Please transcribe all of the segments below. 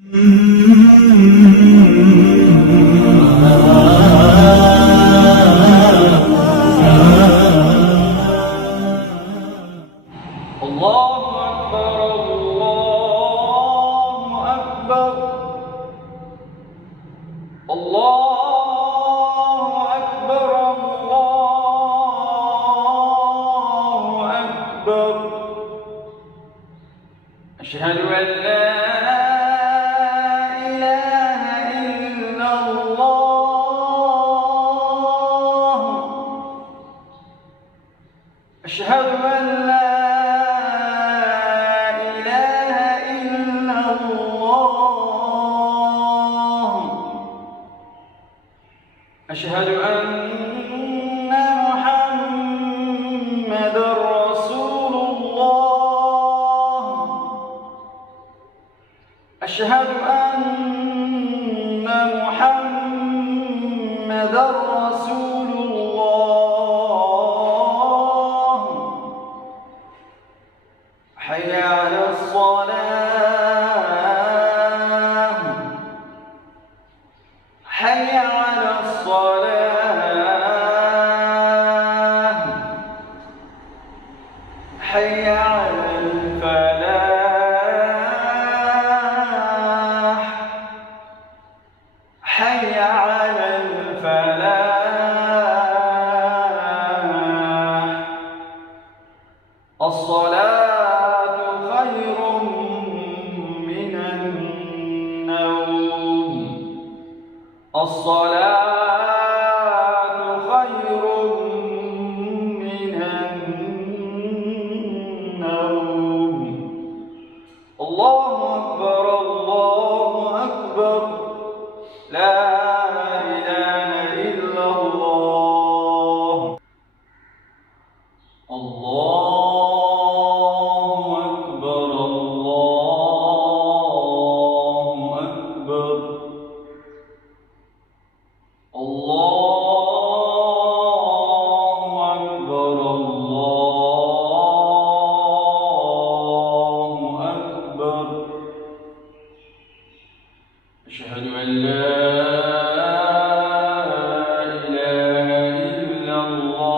الله أكبر الله أكبر الله أكبر الله أكبر أشهد أن لا إله إلا الله أشهد أن لا أشهد أن محمدًا رسول الله أشهد أن محمدًا رسول الله حي على الصلاة حي على الصلاة حي على الفلاح حي على الفلاح الصلاة خير من النوم الصلاة خير من النوم الله أكبر الله أكبر لا إله إلا الله الله أكبر الله أكبر الله أكبر الله أكبر أشهد أن لا إله إلا الله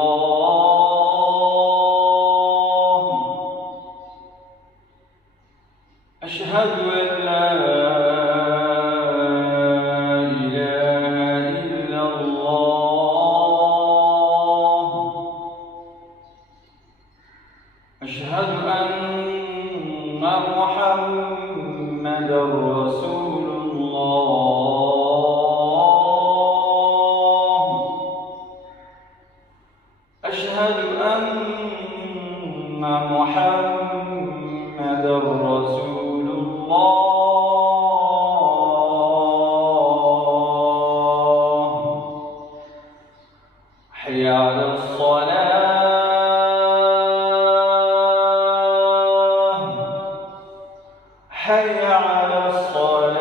أشهد أن لا أشهد أن محمدًا رسول الله أشهد أن محمدًا رسول الله حي على الصلاة حي على الصلاة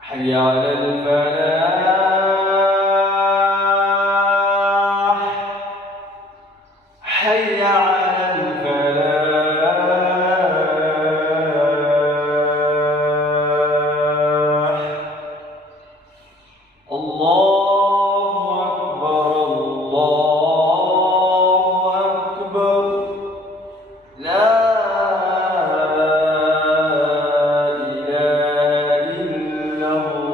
حي على الفلاح حي على الفلاح الله أكبر الله أكبر لا إله إلا الله